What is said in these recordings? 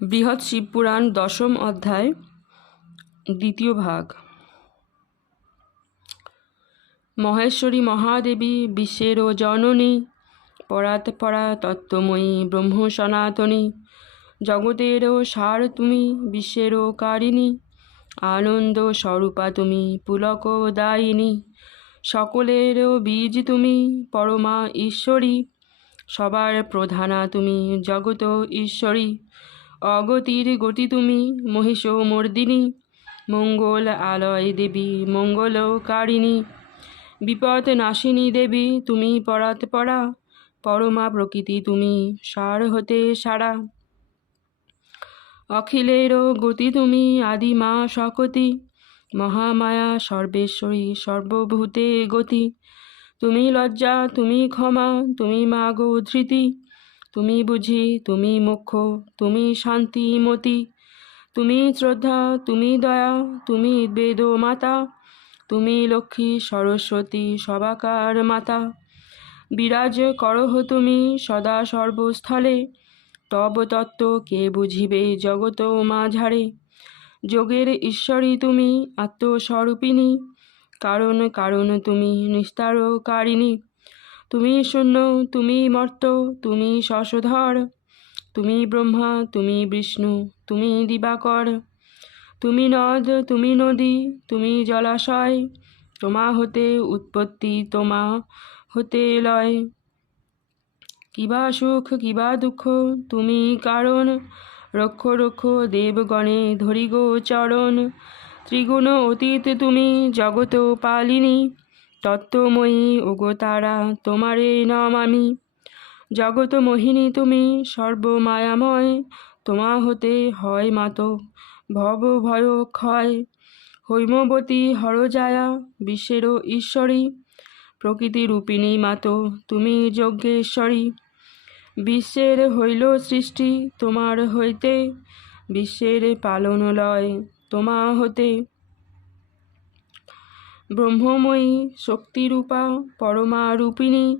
বৃহৎ শিবপুরাণ দশম অধ্যায় দ্বিতীয় ভাগ। মহেশ্বরী মহাদেবী বিশ্বেরও জননী, পরাৎপরা তত্ত্বময়ী ব্রহ্ম সনাতনী। জগতেরও সার তুমি, বিশ্বেরও কারিণী, আনন্দ স্বরূপা তুমি, পুলকদায়িনী। সকলেরও বীজ তুমি, পরমা ঈশ্বরী, সবার প্রধানা তুমি, জগত ঈশ্বরী। অগতির গতি তুমি, মহিষমর্দিনী, মঙ্গল আলয় দেবী, মঙ্গলকারিণী। বিপদ নাশিনী দেবী তুমি, পরাৎপরা, পরমা প্রকৃতি তুমি, সার হতে সারা। অখিলেরও গতি তুমি, আদিমা শকতি, মহামায়া সর্বেশ্বরী, সর্বভূতে গতি। তুমি লজ্জা, তুমি ক্ষমা, তুমি মাগো ধৃতি, তুমি বুঝি, তুমি মোক্ষ, তুমি শান্তিমতি। তুমি শ্রদ্ধা, তুমি দয়া, তুমি বেদ মাতা, তুমি লক্ষ্মী সরস্বতী, সবাকার মাতা। বিরাজ করহ তুমি সদা সর্বস্থলে, তব তত্ত্ব কে বুঝিবে জগত মাঝারে। যোগের ঈশ্বরী তুমি, আত্মস্বরূপিণী, কারণ কারণ তুমি, নিস্তারকারিণী। তুমি শূন্য, তুমি মর্ত, তুমি শশধর, তুমি ব্রহ্মা, তুমি বিষ্ণু, তুমি দিবাকর। তুমি নদ, তুমি নদী, তুমি জলাশয়, তোমা হতে উৎপত্তি, তোমা হতে লয়। কিবা সুখ কিবা দুঃখ তুমি কারণ, রক্ষ রক্ষ দেবগণে ধরি গো চরণ। ত্রিগুণ অতীত তুমি, জগত পালিনী, তত্ত্বময়ী ওগো তারা, তোমারে নমামি। জগত মোহিনী তুমি, সর্বমায়াময়, তোমা হতে হয় মাত ভব ভয় ক্ষয়। হৈমবতী হরজায়া, বিশ্বেরও ঈশ্বরী, প্রকৃতিরূপিণী মাত তুমি, যজ্ঞেশ্বরী। বিশ্বের হইল সৃষ্টি তোমার হইতে, বিশ্বের পালন লয় তোমা হতে। ব্রহ্মময়ী শক্তিরূপা, পরমা রূপিণী,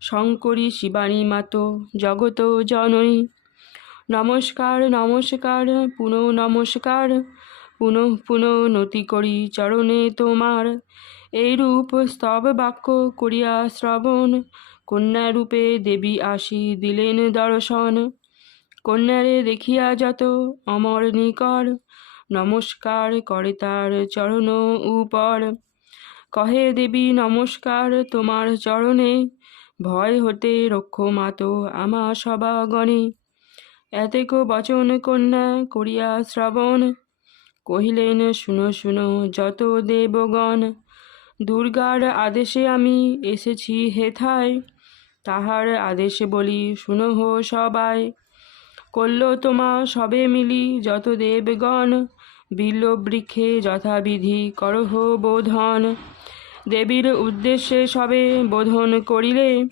শঙ্করী শিবানী মাত, জগত জননী। নমস্কার নমস্কার পুনঃ নমস্কার, পুনঃ পুনঃ নতি করি চরণে তোমার। এইরূপ স্তব বাক্য করিয়া শ্রবণ, কন্যারূপে দেবী আসি দিলেন দর্শন। কন্যারে দেখিয়া যত অমর নিকর, নমস্কার করে তার চরণ উপর। কহে দেবী নমস্কার তোমার চরণে, ভয় হতে রক্ষ মাত আমা সবাগণে। এতেক বচন কন্যা করিয়া শ্রবণ, কহিলেন শুনো শুনো যত দেবগণ। দুর্গার আদেশে আমি এসেছি হেথায়, তাহার আদেশে বলি শুনহ সবাই। করল তোমা সবে মিলি যত দেবগণ, বিল্ব বৃক্ষে যথাবিধি করহ বোধন। দেবীর উদ্দেশ্যে সবে বোধন করিলে,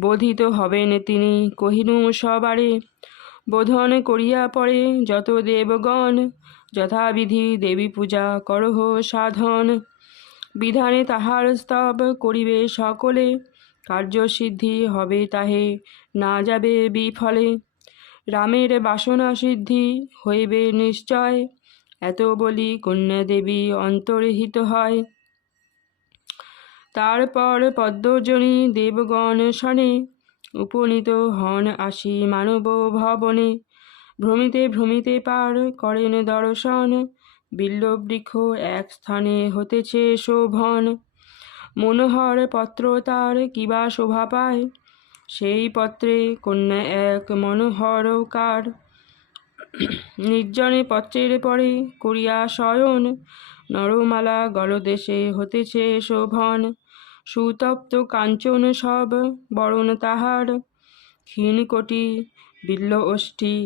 বোধিত হবেন তিনি কহিনু সবারে। বোধন করিয়া পরে যত দেবগণ, যথাবিধি দেবী পূজা করহ সাধন। বিধানে তাহার স্তব করিবে সকলে, কার্যসিদ্ধি হবে তাহে না যাবে বিফলে। রামের বাসনা সিদ্ধি হইবে নিশ্চয়, এত বলি কন্যা দেবী অন্তর্হিত হয়। তারপর পদ্মজনী দেবগণ শনে, উপনীত হন আসি মানব ভবনে। ভ্রমিতে ভ্রমিতে পার করেন দর্শন, বিল্ব বৃক্ষ এক স্থানে হতেছে শোভন। মনোহর পত্র তার কিবা শোভা পায়, সেই পত্রে কন্যা এক মনোহরকার। নির্জনে পত্রের পরে করিয়া শয়ন, নরমালা গলদেশে হতেছে শোভন। সুতপ্ত কাঞ্চন সব বরণ তাহার, ক্ষীণকোটি বিল্ল ওষ্ঠী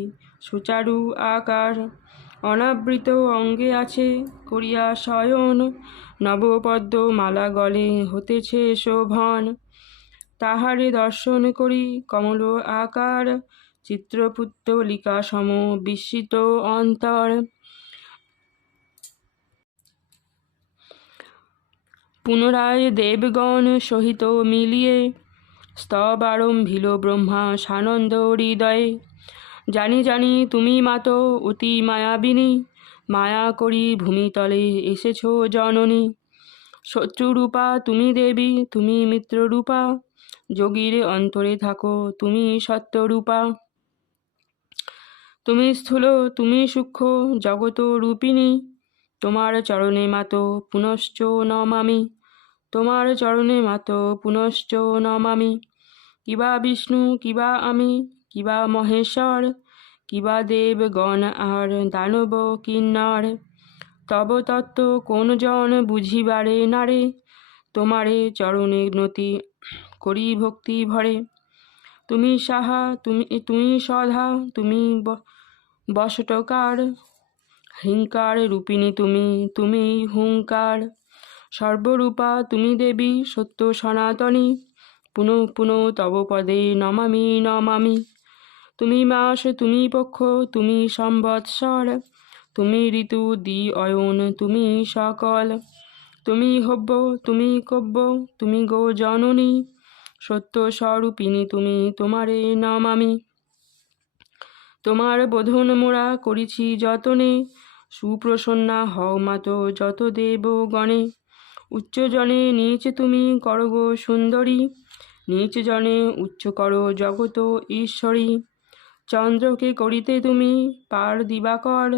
সুচারু আকার। অনাবৃত অঙ্গে আছে করিয়া শয়ন, নবপদ্ম মালা গলে হতেছে শোভন। তাহারে দর্শন করি কমল আকার, চিত্রপুত্তলিকা সম বিস্মিত অন্তর। পুনরায় দেবগণ সহিত মিলিয়ে, স্তব আরম্ভিল ব্রহ্মা সানন্দ হৃদয়ে। জানি জানি তুমি মাতো অতি মায়াবিনী, মায়া করি ভূমিতলে এসেছ জননী। শত্রুরূপা তুমি দেবী, তুমি মিত্ররূপা, যোগীর অন্তরে থাকো তুমি সত্যরূপা। তুমি স্থূল তুমি সূক্ষ্ম জগত রূপিণী, তোমার চরণে মাতো পুনশ্চ নমামি, তোমার চরণে মাতো পুনশ্চ নমামি। কিবা বিষ্ণু কিবা আমি, কিবা মহেশ্বর, কিবা দেবগণ আর দানব কিন্নর, তব তত্ত্ব কোন জন বুঝিবারে নারে, তোমারে চরণে নতি করি ভক্তি ভরে। তুমি সাহা তুমি সধা তুমি বশটকার, হিংকার রূপিণী তুমি তুমি হুঙ্কার। সর্বরূপা তুমি দেবী সত্য সনাতনী, পুনঃ পুনঃ তব পদে নমামি নমামি। তুমি মাস তুমি পক্ষ তুমি সম্বৎসর, তুমি ঋতু দি অয়ন তুমি সকল। তুমি হব্য তুমি কব্য তুমি গো জননী, সত্য স্বরূপিণী তুমি তোমারে নমামি। তোমার বোধন মোরা করিছি যতনে, সুপ্রসন্না হও মাতো যত দেবগণে। উচ্চ জনে নিচ তুমি করো গো সুন্দরী, নিচ জনে উচ্চ করো জগত ঈশ্বরী। চন্দ্রকে করিতে তুমি পার দিবাকর,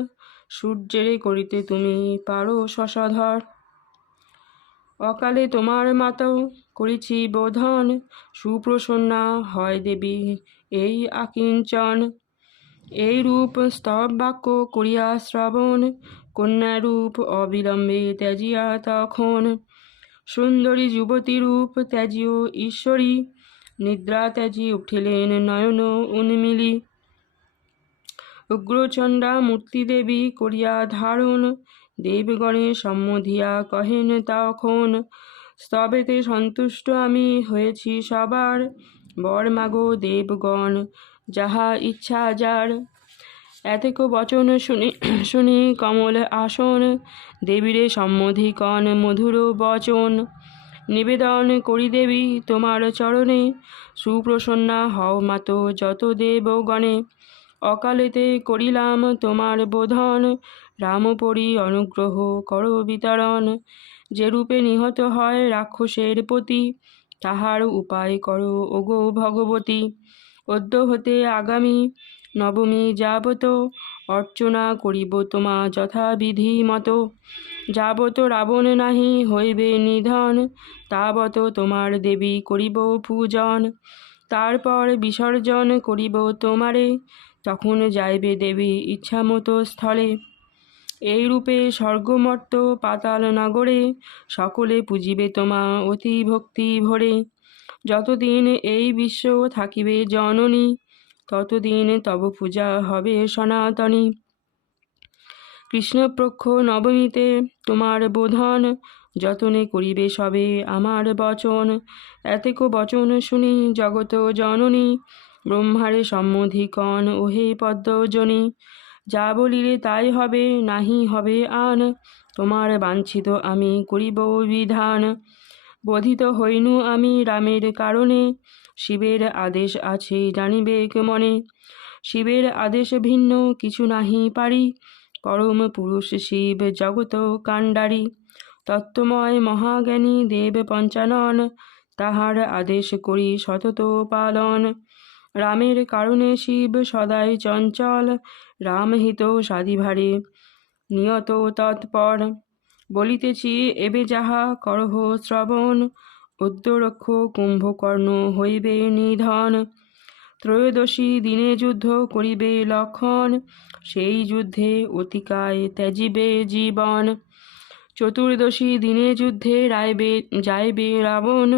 সূর্যেরে করিতে তুমি পারো শশধর। অকালে তোমার মাতো করিছি বোধন, সুপ্রসন্না হয় দেবী এই আকিঞ্চন। এই রূপ স্তব বাক্য করিয়া শ্রবণ, কন্যারূপ অবিলম্বে ত্যাজিয়া তখন। সুন্দরী যুবতী রূপ ত্যাজিও ঈশ্বরী, নিদ্রা ত্যাজি উঠিলেন নয়ন উন্মিলি। উগ্রচণ্ডা মূর্তি দেবী করিয়া ধারণ, দেবগণে সম্মধিয়া কহেন তখন। স্তবেতে সন্তুষ্ট আমি হয়েছি সবার, বর মাগো দেবগণ যাহা ইচ্ছা যার। এতেক বচন শুনি শুনি কমল আসন, দেবীরে সম্মধিকণ মধুর বচন। নিবেদন করি দেবী তোমার চরণে, সুপ্রসন্না হও মাতো যত দেবগণে। অকালেতে করিলাম তোমার বোধন, রামপরি অনুগ্রহ করো বিতরণ। যে রূপে নিহত হয় রাক্ষসের পতি, তাহার উপায় করো ওগো ভগবতী। অদ্য হতে আগামী নবমী যাবত, অর্চনা করিব তোমা যথাবিধি মতো। যাবত রাবণ নাহি হইবে নিধন, তাবত তোমার দেবী করিব পূজন। তারপর বিসর্জন করিব তোমারে, তখন যাইবে দেবী ইচ্ছামতো স্থলে। এই রূপে স্বর্গমর্ত পাতাল নগরে, সকলে পূজিবে তোমা অতি ভক্তি ভরে। যতদিন এই বিশ্ব থাকিবে জননী, ততদিন তব পূজা হবে সনাতনী। কৃষ্ণপক্ষ নবমীতে তোমার বোধন, যতনে করিবে সবে আমার বচন। এতেক বচন শুনি জগত জননী, ব্রহ্মারে সম্মধিকণ ওহে পদ্মজনী। যা বলিলে তাই হবে নাহি হবে আন, তোমার বাঞ্ছিত আমি করিব বিধান। বোধিত হইনু আমি রামের কারণে, শিবের আদেশ আছে জানিবে মনে। শিবের আদেশ ভিন্ন কিছু নাহি পারি, পরম পুরুষ শিব জগত কাণ্ডারি। তত্ত্বময় মহাজ্ঞানী দেব পঞ্চানন, তাহার আদেশ করি সতত পালন। রামের কারণে শিব সদাই চঞ্চল, রামহিত সাধিভারে নিয়ত তৎপর। বলিতেছি এবে যাহা করহ শ্রবণ, অদ্যরক্ষ কুম্ভকর্ণ হইবে নিধন। ত্রয়োদশী দিনে যুদ্ধ করিবে লক্ষণ, সেই যুদ্ধে অতিকায় ত্যাজিবে জীবন। চতুর্দশী দিনে যুদ্ধে যাইবে রাবণ,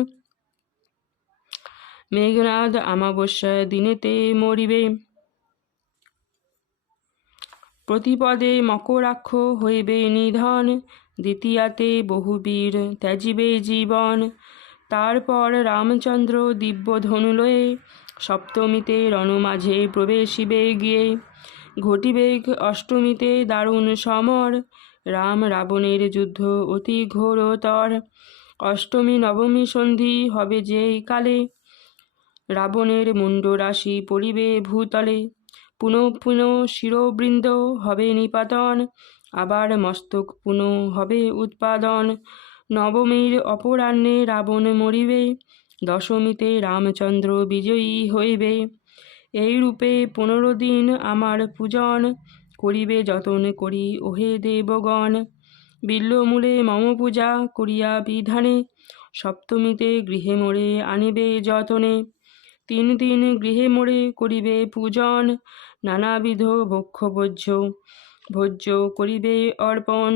মেঘনাদ অমাবস্যা দিনেতে মরিবে। প্রতিপদে মকরাক্ষ হইবে নিধন, দ্বিতীয়াতে বহুবীর ত্যাজিবে জীবন। তারপর রামচন্দ্র দিব্য ধনু লয়ে, সপ্তমীতে রণমাঝে প্রবেশিবে গিয়ে। ঘটিবে অষ্টমীতে দারুণ সমর, রাম রাবণের যুদ্ধ অতি ঘোরতর। অষ্টমী নবমী সন্ধি হবে যেই কালে, রাবণের মুণ্ডরাশি পড়িবে ভূতলে। পুনঃ পুনঃ শিরোবৃন্দ হবে নিপাতন, আবার মস্তক পুনঃ হবে উৎপাদন। নবমীর অপরাহ্নে রাবণ মরিবে, দশমীতে রামচন্দ্র বিজয়ী হইবে। এই রূপে 15 দিন আমার পূজন, করিবে যতন করি ওহে দেবগণ। বিল্বমূলে মম পূজা করিয়া বিধানে, সপ্তমীতে গৃহে মোরে আনিবে যতনে। 3 দিন গৃহে মোরে করিবে পূজন, নানাবিধ ভক্ষ ভোজ্য করিবে অর্পণ।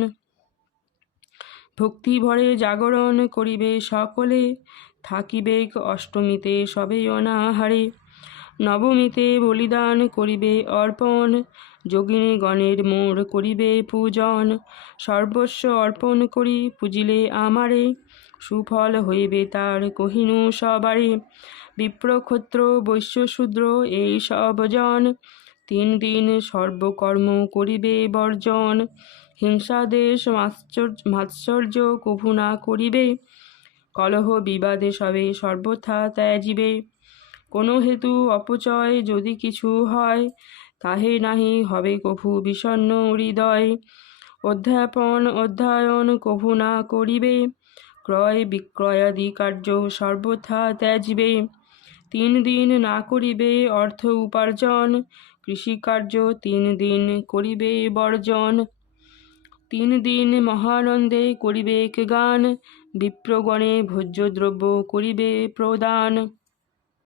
ভক্তি ভরে জাগরণ করিবে সকলে, থাকিবে অষ্টমীতে সবে অনাহারে। নবমীতে বলিদান করিবে অর্পণ, যোগিনী গণের মোর করিবে পূজন। সর্বস্ব অর্পণ করি পুজিলে আমারে, সুফল হইবে তার কহিনু সবারে। বিপ্র ক্ষত্র বৈশ্য শূদ্র এই সব জন, 3 দিন সর্বকর্ম করিবে বর্জন। হিংসা দেশ মাৎসর্য কভু না করিবে, কলহ বিবাদে সবে সর্বথা ত্যাজিবে। কোনো হেতু অপচয় যদি কিছু হয়, তাহে নাহি হবে কভু বিষণ্ণ হৃদয়। অধ্যয়ন কভু না করিবে, ক্রয় বিক্রয়াদি কার্য সর্বথা ত্যাজিবে। 3 দিন না করিবে অর্থ উপার্জন, কৃষিকার্য 3 দিন করিবে বর্জন। 3 দিন মহানন্দে করিবে গান, বিপ্রগণে ভোজ্য দ্রব্য করিবে প্রদান।